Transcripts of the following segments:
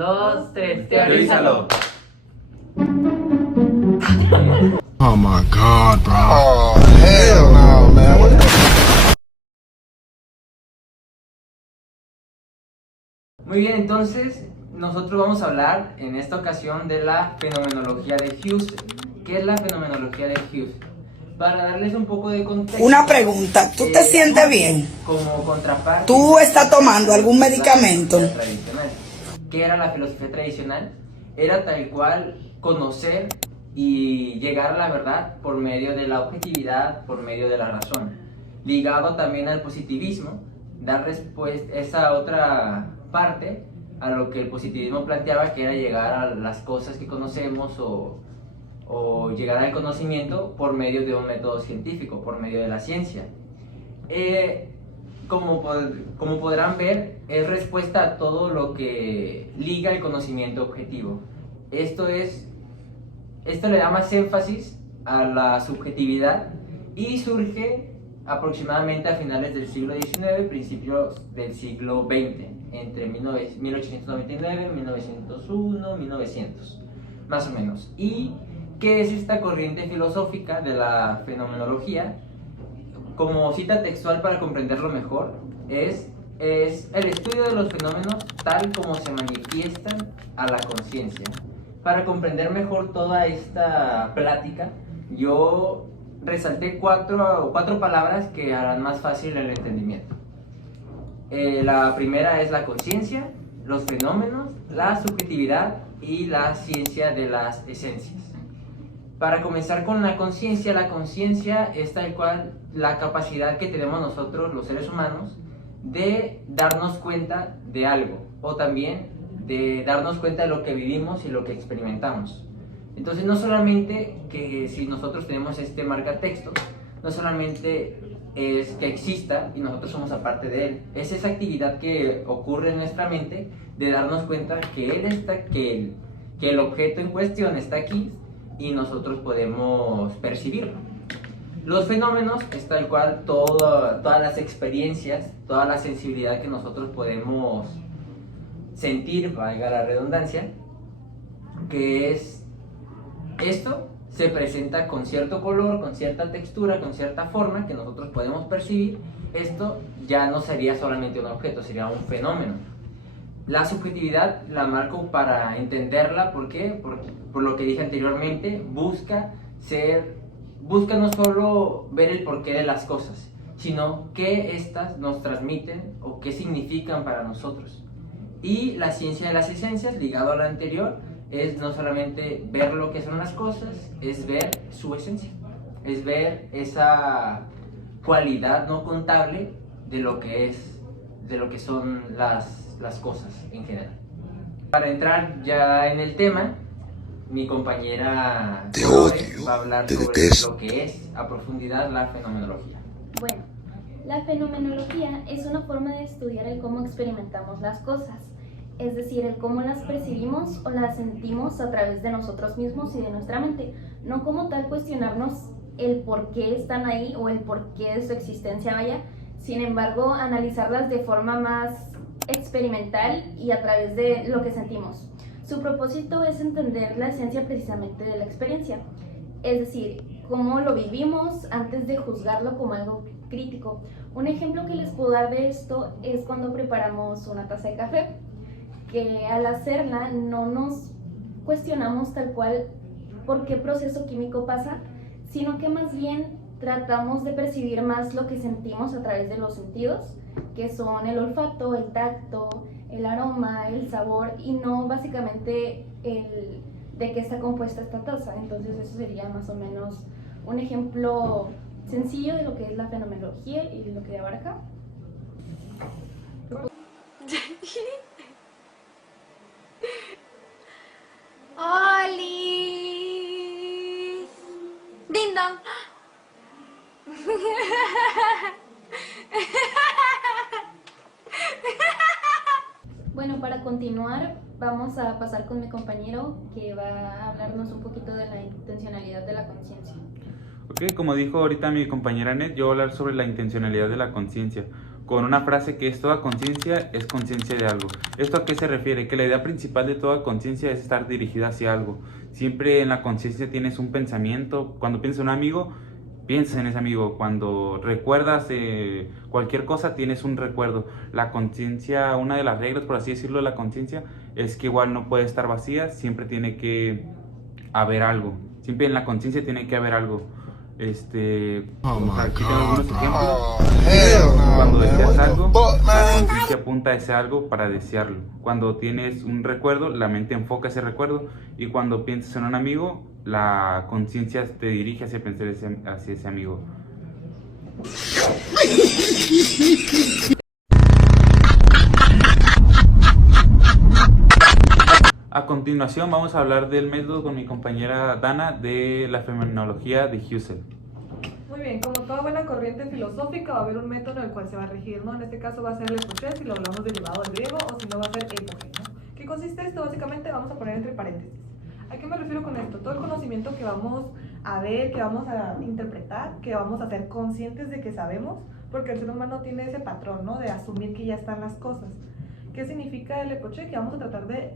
dos, tres, Teorízalo. Oh my God, bro. Oh, hell no, man. What the... Muy bien, entonces nosotros vamos a hablar en esta ocasión de la fenomenología de Husserl. ¿Qué es la fenomenología de Husserl? Para darles un poco de contexto. Una pregunta, ¿tú te sientes bien? Como contraparte. ¿Tú estás tomando algún medicamento? Tradicional. ¿Qué era la filosofía tradicional? Era tal cual conocer y llegar a la verdad por medio de la objetividad, por medio de la razón. Ligado también al positivismo, dar respuesta esa otra parte a lo que el positivismo planteaba, que era llegar a las cosas que conocemos o llegar al conocimiento por medio de un método científico, por medio de la ciencia. Como podrán ver, es respuesta a todo lo que liga el conocimiento objetivo. Esto le da más énfasis a la subjetividad y surge aproximadamente a finales del siglo XIX, principios del siglo XX, entre 1899, 1901, 1900, más o menos. ¿Y qué es esta corriente filosófica de la fenomenología? Como cita textual para comprenderlo mejor, es el estudio de los fenómenos tal como se manifiestan a la conciencia. Para comprender mejor toda esta plática, yo resalté cuatro palabras que harán más fácil el entendimiento. La primera es la conciencia, los fenómenos, la subjetividad y la ciencia de las esencias. Para comenzar con la conciencia es tal cual la capacidad que tenemos nosotros, los seres humanos, de darnos cuenta de algo, o también de darnos cuenta de lo que vivimos y lo que experimentamos. Entonces, no solamente que si nosotros tenemos este marcatextos, no solamente es que exista y nosotros somos aparte de él, es esa actividad que ocurre en nuestra mente de darnos cuenta que el objeto en cuestión está aquí y nosotros podemos percibirlo. Los fenómenos es tal cual todas las experiencias, toda la sensibilidad que nosotros podemos sentir, valga la redundancia, que es esto se presenta con cierto color, con cierta textura, con cierta forma que nosotros podemos percibir. Esto ya no sería solamente un objeto, sería un fenómeno. La subjetividad la marco para entenderla, ¿por qué? Por lo que dije anteriormente, busca no solo ver el porqué de las cosas, sino qué éstas nos transmiten o qué significan para nosotros. Y la ciencia de las esencias, ligado a la anterior, es no solamente ver lo que son las cosas, es ver su esencia, es ver esa cualidad no contable de lo que son las cosas en general. Para entrar ya en el tema, mi compañera Dolores va a hablar sobre lo que es a profundidad la fenomenología. Bueno, la fenomenología es una forma de estudiar el cómo experimentamos las cosas, es decir, el cómo las percibimos o las sentimos a través de nosotros mismos y de nuestra mente, no como tal cuestionarnos el por qué están ahí o el por qué de su existencia vaya, sin embargo, analizarlas de forma más experimental y a través de lo que sentimos. Su propósito es entender la esencia precisamente de la experiencia, es decir, cómo lo vivimos antes de juzgarlo como algo crítico. Un ejemplo que les puedo dar de esto es cuando preparamos una taza de café, que al hacerla no nos cuestionamos tal cual por qué proceso químico pasa, sino que más bien tratamos de percibir más lo que sentimos a través de los sentidos, que son el olfato, el tacto, el aroma, el sabor, y no básicamente el de qué está compuesta esta taza. Entonces eso sería más o menos un ejemplo sencillo de lo que es la fenomenología y de lo que abarca. ¡Oli! ¡Ding dong! Bueno, para continuar vamos a pasar con mi compañero que va a hablarnos un poquito de la intencionalidad de la conciencia. Ok, como dijo ahorita mi compañera Net, yo voy a hablar sobre la intencionalidad de la conciencia. con una frase que es: toda conciencia es conciencia de algo. ¿Esto a qué se refiere? Que la idea principal de toda conciencia es estar dirigida hacia algo. Siempre en la conciencia tienes un pensamiento. Cuando piensas en un amigo, piensas en ese amigo. Cuando recuerdas cualquier cosa, tienes un recuerdo. La conciencia, una de las reglas, por así decirlo, de la conciencia es que igual no puede estar vacía, siempre tiene que haber algo. Siempre en la conciencia tiene que haber algo. Oh my Aquí tengo algunos God, ejemplos. oh, hell no, Cuando man. deseas What the algo, fuck, la man? conciencia apunta a ese algo para desearlo. Cuando tienes un recuerdo, la mente enfoca ese recuerdo. Y cuando piensas en un amigo, la conciencia te dirige hacia pensar hacia ese amigo. A continuación vamos a hablar del método con mi compañera Dana de la fenomenología de Husserl. Muy bien, como toda buena corriente filosófica va a haber un método en el cual se va a regir, ¿no? En este caso va a ser el epoché, si lo hablamos derivado del griego, o si no va a ser epoché, ¿no? ¿Qué consiste esto? Básicamente vamos a poner entre paréntesis. ¿A qué me refiero con esto? Todo el conocimiento que vamos a ver, que vamos a interpretar, que vamos a ser conscientes de que sabemos, porque el ser humano tiene ese patrón, ¿no? De asumir que ya están las cosas. ¿Qué significa el epoché? Que vamos a tratar de,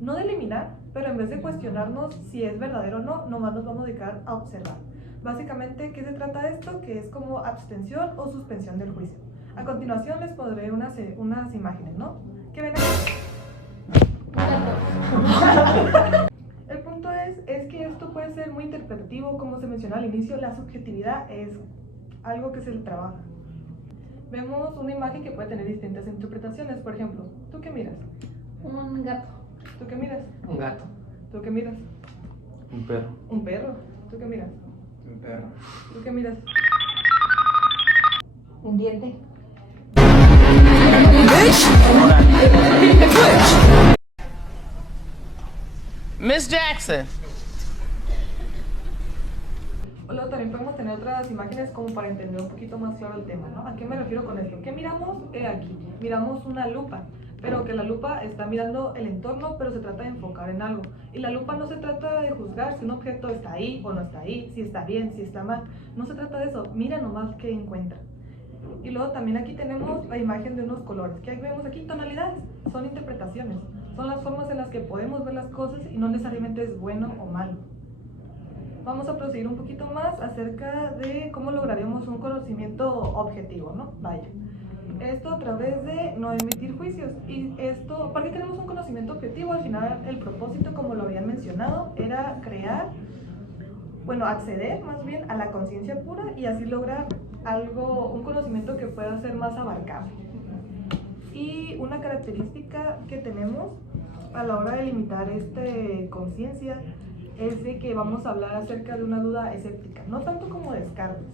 no de eliminar, pero en vez de cuestionarnos si es verdadero o no, nomás nos vamos a dedicar a observar. Básicamente, ¿qué se trata esto? Que es como abstención o suspensión del juicio. A continuación les pondré unas imágenes, ¿no? ¿Qué ven aquí? El punto es que esto puede ser muy interpretativo, como se mencionó al inicio, la subjetividad es algo que se trabaja. Vemos una imagen que puede tener distintas interpretaciones, por ejemplo, ¿tú qué miras? Un gato. ¿Tú qué miras? Un gato. ¿Tú qué miras? Un perro. Un perro. ¿Tú qué miras? Un perro. ¿Tú qué miras? Un diente. Miss Jackson. O luego también podemos tener otras imágenes como para entender un poquito más claro el tema, ¿no? ¿A qué me refiero con esto? ¿Qué miramos? Aquí. Miramos una lupa, pero que la lupa está mirando el entorno, pero se trata de enfocar en algo. Y la lupa no se trata de juzgar si un objeto está ahí o no está ahí, si está bien, si está mal. No se trata de eso, mira nomás qué encuentra. Y luego también aquí tenemos la imagen de unos colores. ¿Qué vemos aquí? Tonalidades. Son interpretaciones. Son las formas en las que podemos ver las cosas y no necesariamente es bueno o malo. Vamos a proseguir un poquito más acerca de cómo lograríamos un conocimiento objetivo, ¿no? Vaya. Esto a través de no emitir juicios. Y esto, ¿para qué queremos un conocimiento objetivo? Al final el propósito, como lo habían mencionado, era crear, acceder más bien a la conciencia pura y así lograr un conocimiento que pueda ser más abarcable. Y una característica que tenemos a la hora de limitar conciencia es de que vamos a hablar acerca de una duda escéptica, no tanto como Descartes.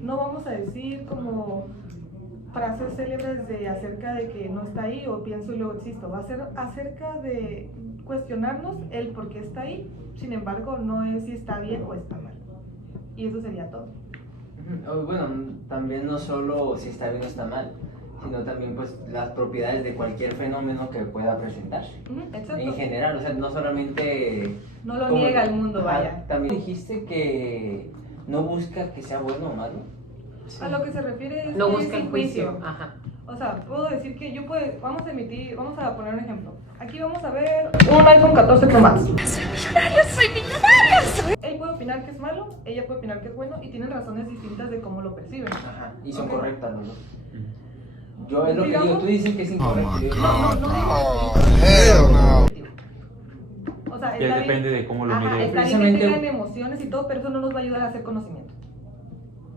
No vamos a decir como frases célebres acerca de que no está ahí o pienso y luego existo. Va a ser acerca de cuestionarnos el por qué está ahí, sin embargo no es si está bien o está mal. Y eso sería todo. Bueno, también no solo si está bien o está mal, sino también pues las propiedades de cualquier fenómeno que pueda presentarse. Exacto. En general, o sea, no solamente... No lo niega el mundo, vaya. También dijiste que no busca que sea bueno o malo. A lo que se refiere es No que busca sin el juicio. Ajá. O sea, puedo decir que vamos a poner un ejemplo. Aquí vamos a ver un iPhone 14 Pro Max. ¡Soy millonaria! Él puede opinar que es malo, ella puede opinar que es bueno y tienen razones distintas de cómo lo perciben. Ajá, y son Ok. correctas los dos. Yo es lo que digo, Digamos- tú dices que es incorrecto. Oh my yo- God, no bro. digo Oh, eso. hell no. O sea, Ya está depende de cómo lo Ajá, mires. está bien que Precisamente- tengan emociones y todo, pero eso no nos va a ayudar a hacer conocimiento.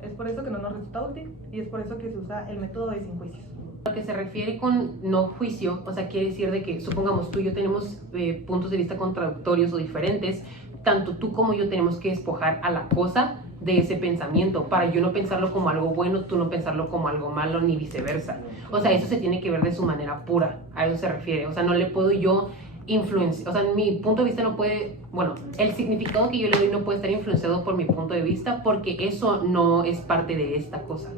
Es por eso que no nos resulta útil y es por eso que se usa el método de sin juicios. Lo que se refiere con no juicio, o sea, quiere decir de que, supongamos, tú y yo tenemos puntos de vista contradictorios o diferentes, tanto tú como yo tenemos que despojar a la cosa de ese pensamiento, para yo no pensarlo como algo bueno, tú no pensarlo como algo malo, ni viceversa. O sea, eso se tiene que ver de su manera pura, a eso se refiere. O sea, no le puedo yo influenciar, o sea, mi punto de vista no puede, el significado que yo le doy no puede estar influenciado por mi punto de vista, porque eso no es parte de esta cosa.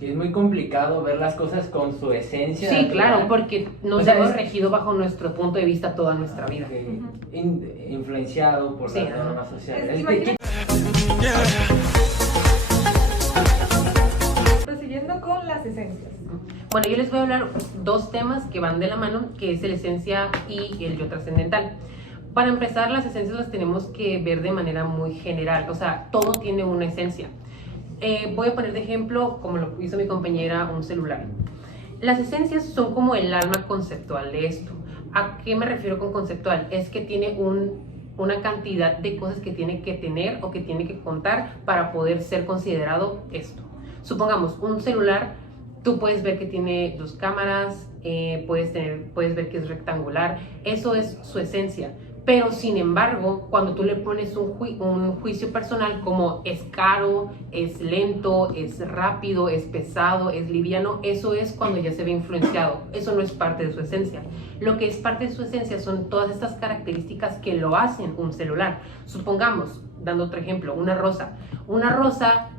Sí, es muy complicado ver las cosas con su esencia. Sí, natural. claro, porque nos O sea, hemos es- regido bajo nuestro punto de vista toda nuestra vida. Que influenciado por Sí, las ajá. normas sociales. Imagínate- Prosiguiendo Siguiendo con las esencias. Bueno, yo les voy a hablar dos temas que van de la mano, que es la esencia y el yo trascendental. Para empezar, las esencias las tenemos que ver de manera muy general, o sea, todo tiene una esencia. Voy a poner de ejemplo, como lo hizo mi compañera, un celular. Las esencias son como el alma conceptual de esto. ¿A qué me refiero con conceptual? Es que tiene una cantidad de cosas que tiene que tener o que tiene que contar para poder ser considerado esto. Supongamos, un celular, tú puedes ver que tiene dos cámaras, puedes ver que es rectangular, eso es su esencia. Pero sin embargo, cuando tú le pones un juicio personal como es caro, es lento, es rápido, es pesado, es liviano, eso es cuando ya se ve influenciado. Eso no es parte de su esencia. Lo que es parte de su esencia son todas estas características que lo hacen un celular. Supongamos, dando otro ejemplo, una rosa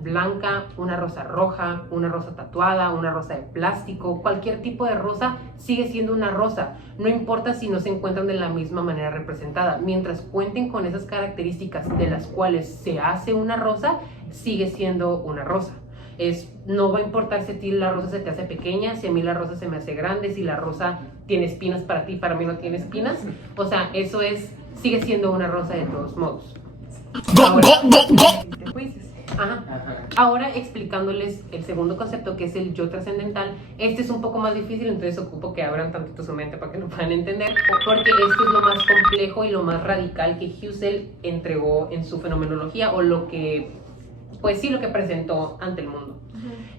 blanca, una rosa roja, una rosa tatuada, una rosa de plástico, cualquier tipo de rosa sigue siendo una rosa, no importa si no se encuentran de la misma manera representada, mientras cuenten con esas características de las cuales se hace una rosa, sigue siendo una rosa. No va a importar si a ti la rosa se te hace pequeña, si a mí la rosa se me hace grande, si la rosa tiene espinas para ti, para mí no tiene espinas, o sea, sigue siendo una rosa de todos modos. Ahora explicándoles el segundo concepto, que es el yo trascendental. Este es un poco más difícil, entonces ocupo que abran tantito su mente para que lo puedan entender, porque esto es lo más complejo y lo más radical que Husserl entregó en su fenomenología, o lo que presentó ante el mundo.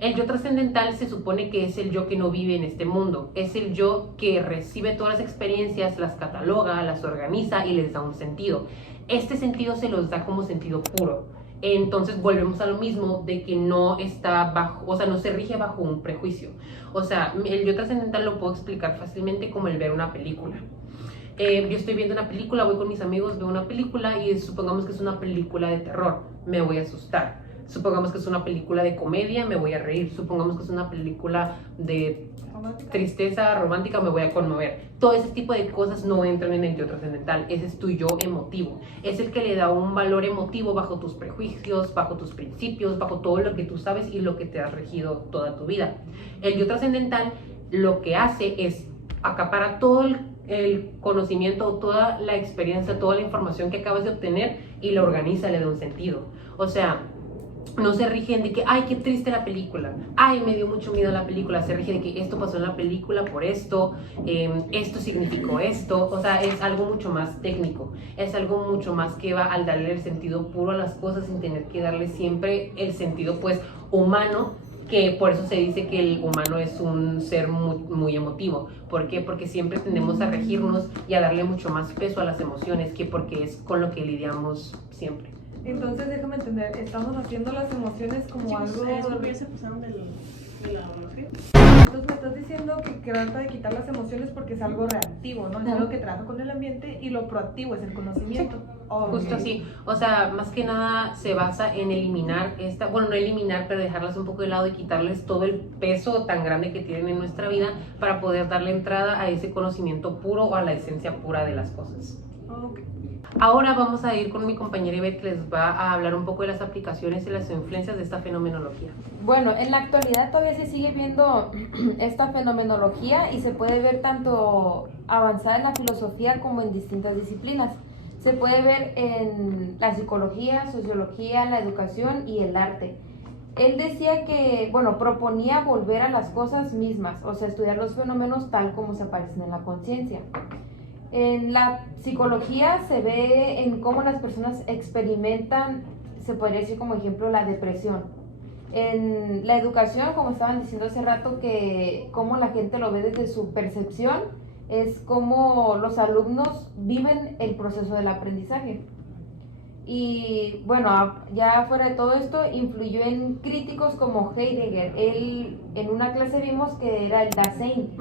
El yo trascendental se supone que es el yo que no vive en este mundo, es el yo que recibe todas las experiencias, las cataloga, las organiza y les da un sentido. Este sentido se los da como sentido puro. Entonces volvemos a lo mismo de que no está bajo, o sea, no se rige bajo un prejuicio. O sea, el yo trascendental lo puedo explicar fácilmente como el ver una película. Yo estoy viendo una película, voy con mis amigos, veo una película y supongamos que es una película de terror, me voy a asustar. Supongamos que es una película de comedia, me voy a reír. Supongamos que es una película de tristeza romántica, me voy a conmover. Todo ese tipo de cosas no entran en el yo trascendental. Ese es tu yo emotivo. Es el que le da un valor emotivo bajo tus prejuicios, bajo tus principios, bajo todo lo que tú sabes y lo que te has regido toda tu vida. El yo trascendental lo que hace es acaparar todo el conocimiento, toda la experiencia, toda la información que acabas de obtener y la organiza, le da un sentido. O sea, no se rigen de que, ay, qué triste la película, ay, me dio mucho miedo la película. Se rige de que esto pasó en la película por esto, esto significó esto. O sea, es algo mucho más técnico, es algo mucho más que va al darle el sentido puro a las cosas sin tener que darle siempre el sentido, pues, humano, que por eso se dice que el humano es un ser muy, muy emotivo. ¿Por qué? Porque siempre tendemos a regirnos y a darle mucho más peso a las emociones, que porque es con lo que lidiamos siempre. Entonces, déjame entender, estamos haciendo las emociones como algo... se pasaron de la biología. Entonces me estás diciendo que trata de quitar las emociones porque es algo reactivo, ¿no? Es algo que trabaja con el ambiente, y lo proactivo es el conocimiento. Sí. Justo así. O sea, más que nada se basa en eliminar no eliminar, pero dejarlas un poco de lado y quitarles todo el peso tan grande que tienen en nuestra vida para poder darle entrada a ese conocimiento puro o a la esencia pura de las cosas. Okay. Ahora vamos a ir con mi compañera Ivette, que les va a hablar un poco de las aplicaciones y las influencias de esta fenomenología. Bueno, en la actualidad todavía se sigue viendo esta fenomenología y se puede ver tanto avanzada en la filosofía como en distintas disciplinas. Se puede ver en la psicología, sociología, la educación y el arte. Él decía que, proponía volver a las cosas mismas, o sea, estudiar los fenómenos tal como se aparecen en la conciencia. En la psicología se ve en cómo las personas experimentan, se podría decir como ejemplo, la depresión. En la educación, como estaban diciendo hace rato, que cómo la gente lo ve desde su percepción, es cómo los alumnos viven el proceso del aprendizaje. Y ya fuera de todo esto, influyó en críticos como Heidegger. Él, en una clase vimos que era el Dasein,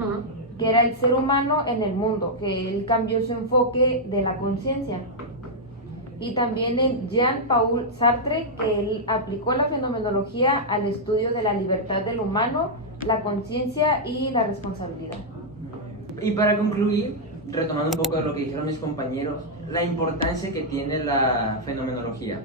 que era el ser humano en el mundo, que él cambió su enfoque de la conciencia. Y también en Jean-Paul Sartre, que él aplicó la fenomenología al estudio de la libertad del humano, la conciencia y la responsabilidad. Y para concluir, retomando un poco de lo que dijeron mis compañeros, la importancia que tiene la fenomenología.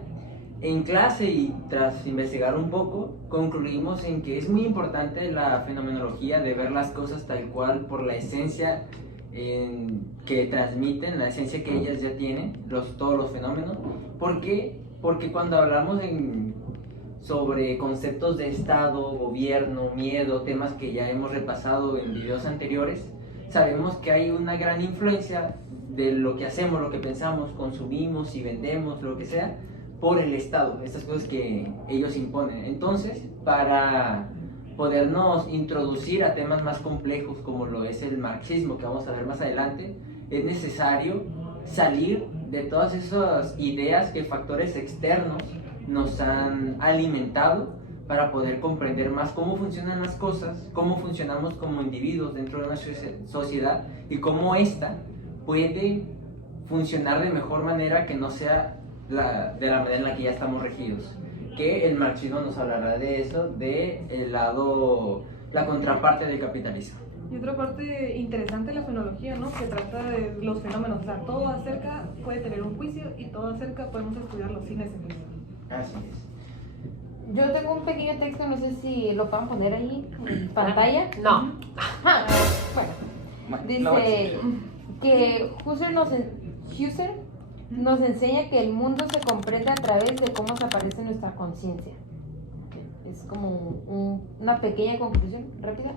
En clase y tras investigar un poco, concluimos en que es muy importante la fenomenología de ver las cosas tal cual por la esencia que transmiten, la esencia que ellas ya tienen, todos los fenómenos. ¿Por qué? Porque cuando hablamos sobre conceptos de Estado, gobierno, miedo, temas que ya hemos repasado en videos anteriores, sabemos que hay una gran influencia de lo que hacemos, lo que pensamos, consumimos y vendemos, lo que sea, por el Estado, estas cosas que ellos imponen. Entonces, para podernos introducir a temas más complejos como lo es el marxismo, que vamos a ver más adelante, es necesario salir de todas esas ideas que factores externos nos han alimentado para poder comprender más cómo funcionan las cosas, cómo funcionamos como individuos dentro de una sociedad y cómo ésta puede funcionar de mejor manera que no sea de la manera en la que ya estamos regidos. Que el marxismo nos hablará de eso, de el lado, la contraparte del capitalismo. Y otra parte interesante de la fenología, ¿no? Que trata de los fenómenos, o sea, todo acerca puede tener un juicio y todo acerca podemos estudiarlo sin ese juicio. Así es. Yo tengo un pequeño texto, no sé si lo puedan poner ahí en pantalla. No. Ajá. Bueno, dice que Husserl nos enseña que el mundo se comprende a través de cómo se aparece nuestra conciencia. Es como una pequeña conclusión rápida.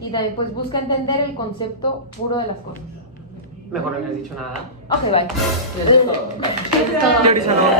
Y también pues busca entender el concepto puro de las cosas. Mejor no hubieras dicho nada. Ok, bye. Eso es todo. Teorizador.